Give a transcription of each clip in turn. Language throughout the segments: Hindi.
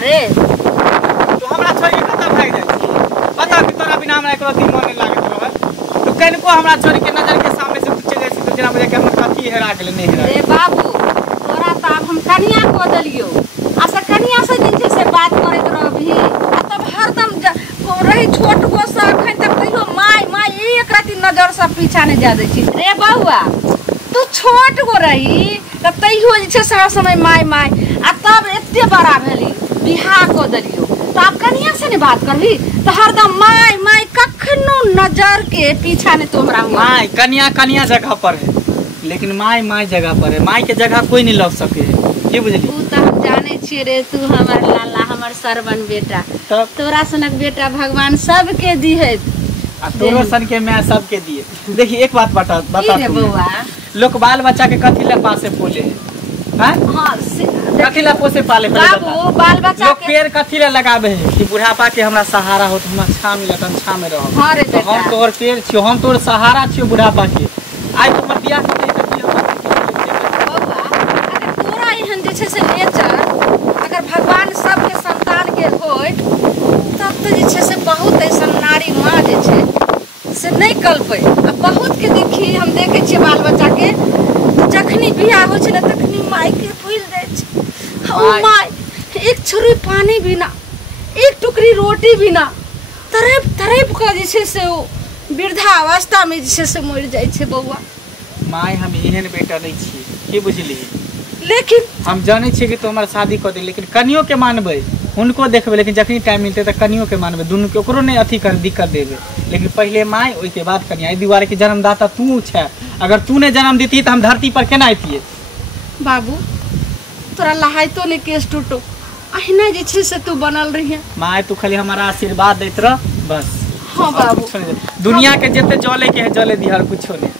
रे तो हमरा छोड़ के कत भाग जाई छी पता कि तोरा बिना हमरा एको दिन मन नहीं लागत रहल तो कनको हमरा छोड़ के नजर के सामने से तू चले जाई तो जना बजे के हमर कथी हेरा गेल नहीं हेरा रे बाबू तोरा त अब हम कन्या को दलियो आ से कन्या से दिन से बात करत रहबी आ तब हरदम रही छोट गो से अखन तक कहियो माय माय एक राती नजर से पीछा नहीं जा दै छी रे बउआ तू छोट गो रही त तइयो जे छै सारा समय माय माय आ तब एते बड़ा भेली बिहार को दलियो तो आप कन्या से नहीं बात करबी तो हरदम माय माय कखनो नजर के पीछा नहीं तोमरा माय कन्या कन्या जगह पर है लेकिन माय माय जगह पर है माय के जगह कोई नहीं लग सके है ये बुझली तू तो हम जाने छी रे तू हमर लाला हमर सरवन बेटा तोरा सनक बेटा भगवान सबके दी है आ तोरो सन के मैं सबके दिए देखी एक बात बता रे बउआ लोग बाल बच्चा के कथी ले पासे पोले हां कथी ला पोसे पाले बाबू बाल बच्चा लोग पेड़ कथी ला लगावे है कि बुढ़ापा के हमरा सहारा हो तो हम छा मिलत हम छा में रहो हां रे बेटा हम तोर पेड़ छियो हम तोर सहारा छियो बुढ़ापा के आज तुम बियाह के बउआ अगर तोरा एहन जे छै से नेचर अगर भगवान सबके संतान के होय तब तो जे छै से बहुत ऐसा नारी मां जे छै से नहीं कल्पे आ बहुत के देखी हम देखे छी बाल बच्चा के जखनी बियाह हो छै ना तखनी माई के भूल जाय छै ओ माई एक छुरी पानी बिना एक टुकड़ी रोटी बिना तरफ तरफ का जे छै से ओ वृद्धा अवस्था में जे छै से मर जाय छै बउआ माय हम एहन बेटा नहीं छी की बुझली लेकिन हम जाने छी कि तो हमारा शादी कर दे लेकिन कनियो के मानबे उनको देखबे लेकिन जखनी टाइम मिलते तो कनियो के मानबे दोनों के ओकरो नहीं अथी कर दिक्कत देबे लेकिन पहले माय ओई के बाद कनिया दीवार के जन्मदाता तू छै अगर तू ने जन्म देती तो हम धरती पर केना आइतिए बाबू तोरा लहाइतो ने केस टूटो अहिना जे छै से तू बनल रही माय तू खाली हमारा आशीर्वाद देत रह बस हां बाबू दुनिया के जते जले के है जले दिहर कुछो नहीं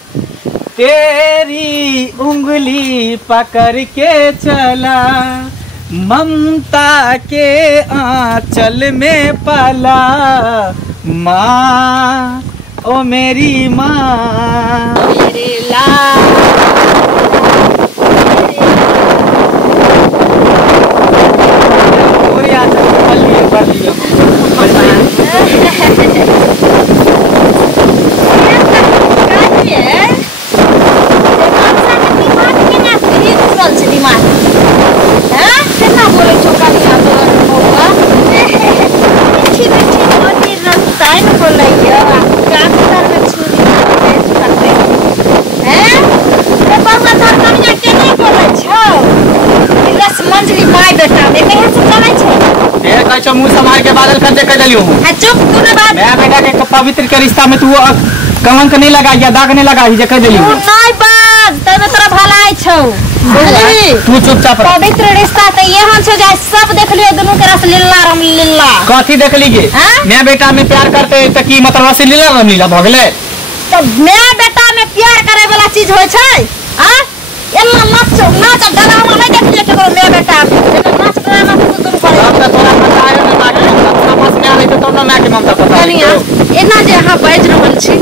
तेरी उंगली पकड़ के चला ममता के आंचल में पाला माँ ओ मेरी माँ मेरे लाल मुँह संभाल के बादल कर दे कर दलियो चुप तू ने बात मैं बेटा के पवित्र के रिश्ता में तू कलंक नहीं लगाई या दाग नहीं लगाई जे कर दलियो नहीं बात तब तोरा भलाई छौ तू चुपचाप रह पवित्र रिश्ता त यहां छ जाय सब देख लियो दोनों के रस लीला राम लीला कथी देख लीजिए मैं बेटा में प्यार करते त की मतलब रस लीला राम लीला भ गेलै त मैं बेटा में प्यार करे वाला चीज होय छै हां एला नाच नाच डरामा नहीं देख लिए केकरो मैं बेटा एला नाच डरामा तू करे अब त तोरा पता है ना लागे समझ में आले त तोरा ना के ममता पता है एना जे अहाँ बाज रहल छी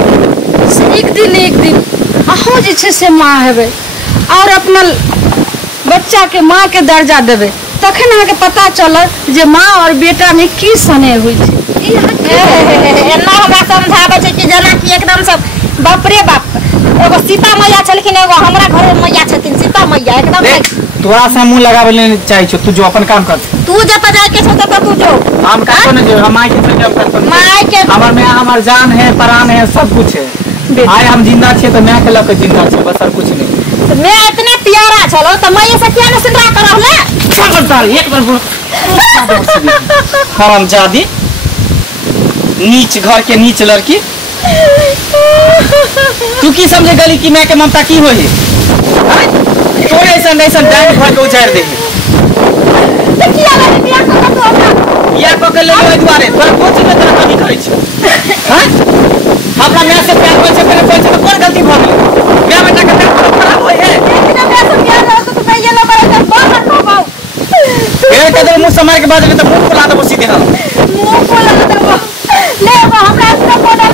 से एक दिन अहाँ जे छै से माँ हेबै और अपना बच्चा के माँ के दर्जा देबै तखन अहाँ के पता चलत जे माँ और बेटा में की स्नेह होय छै एना हमरा समझाबै छै कि जना कि एकदम सब बाप रे बाप एगो सीता मैया छलखिन एगो हमरा घर में मैया छथिन सीता मैया एकदम तोरा से मुंह लगावे ले चाहि छ तू जो अपन काम कर तू जत जाय के छ तत तू जो हम का न जो हम माई के संग करत माई के हमर में हमर जान है प्राण है सब कुछ है आय हम जिंदा छे तो मैं के लक जिंदा छे बस और कुछ नहीं तो मैं इतने प्यारा चलो तो मैं ये से क्या न सिंदरा करहले खबरदार एक बार हरामजादी नीच घर के नीच लड़की तू की समझे गली कि मैं के ममता की होई तोरे ऐसा ऐसा डांट भर के उछाड़ दे किया लगे बियाह को तो अपना बियाह को के ले ओइ दुआरे तोरा कोच में तोरा कमी करे छ हां हमरा मैं से प्यार होय छ तेरे कोच में कोन गलती भ गेल मैं बेटा के पेट खराब होय है लेकिन मैं से प्यार रहो तो मैं ये लो करे तो बाहर को बाऊ ए कदर मुंह समार के बाद तो मुंह फुला दबो सीधे हम मुंह फुला दबो ले हमरा अपना कोना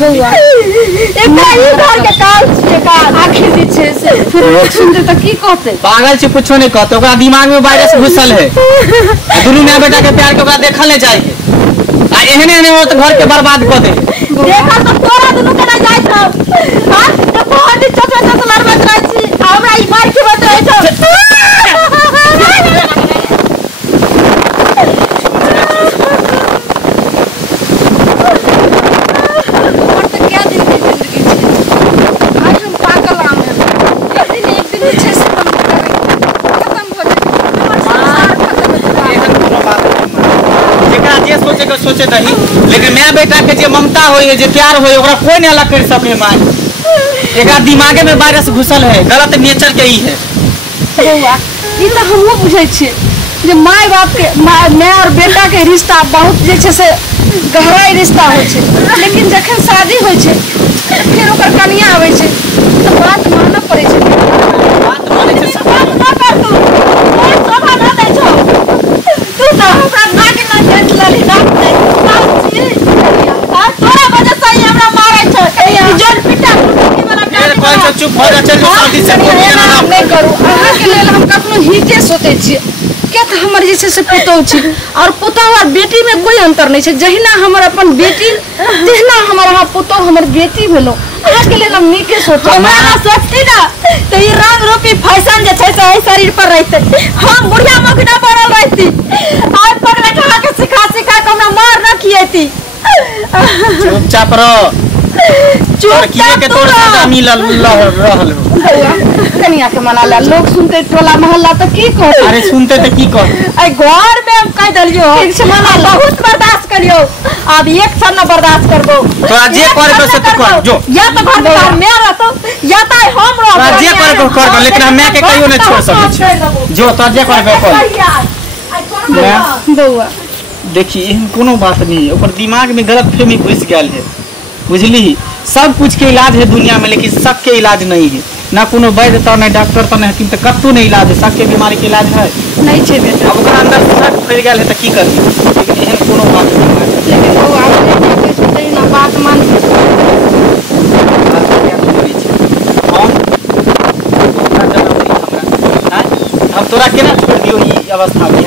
बौआ एकटा ई घर के काल छिए काल आखिर जे छै से फिर लोग सुनते त की कहते पागल छै, कुछो नहीं कहते, ओकरा दिमाग में वायरस घुसल है। दुनू माय बेटा के प्यार के ओकरा देखल नहीं चाहिए, आ एहने एहने तो घर के बर्बाद कर दे। देखा तो तोरा दुनू के ना जाय छ हां तो बहुत ही छोटे छोटे लड़बत रहै छी, हमरा ई मार के बतै छ। सोचे दही, लेकिन माय बेटा के जे ममता होय जे प्यार होय ओकरा कोई नहीं अलग कर सके। माय एकरा दिमागे में वायरस घुसल है, गलत नेचर के ही है। बौआ ई त हमहु बुझै छी जे माय बाप के माय और बेटा के रिश्ता बहुत जे छै से गहरा रिश्ता होय छै, लेकिन जखन शादी होय छै फिर ओकर कनिया आबै छै तो बात मानना पड़ै छै। बात माने छै, बात ना कर तू और सभा ना दै छौ तू तो हमरा नाक ना देख लली ना दे छी आ तोरा वजह से ही हमरा मारै छै जन पिटा की वाला मेरे कोई से चुप हो जा, चल जो शादी से बोल के ना नहीं करू। अहाँ के लेल हम कखनो हिते सोचै छी क्या तो हमर जे छै से पुतौह छी और पुतौह और बेटी में कोई अंतर नहीं छै। जहिना हमर अपन बेटी तहिना हमर अहाँ पुतौह हमर बेटी भेलो। अहाँ के लेल हम नीके सोचब, हमरा सोचती ना तो ई रंग रूपी फैशन जे छै से शरीर पर रहते, हम बुढ़िया मखना बनल रहती, आज पगला खा के सिखा सिखा के हमरा मार न खिएती। चुपचाप रह, चुपचाप के तोर सजा मिलल रहल कनिया के मना ला, लोग सुनते टोला मोहल्ला तो की कहते। अरे सुनते तो की कह, आई घर में हम कह दलियो ठीक से मना बहुत बर्दाश्त करियो, अब एक क्षण न बर्दाश्त करबो। तोरा जे करे से तू कर जो, या तो घर में मैं रहतो या तो हम रह, तोरा जे करे को कर, लेकिन हम के कहियो नहीं छोड़ सकै छी। जो तोरा जे करे को कर। बौआ देखी एहन कोनो बात नहीं, ओकर दिमाग में गलत फहमी घुस गेल है, बुझली। सब कुछ के इलाज है दुनिया में, लेकिन शक के इलाज नहीं है। ना कोनो वैद्य तो ना डॉक्टर तो ना हकीम तो कतौ नहीं इलाज है। शक के बीमारी के इलाज है नहीं छे बेटा। अब ओकरा अंदर शक फैल गेल है तो की करबी, लेकिन एहन कोनो बात नहीं है। लेकिन वो आपने के सोचै ना बात मान हम तोरा केना छोड़ दियो ई अवस्था में,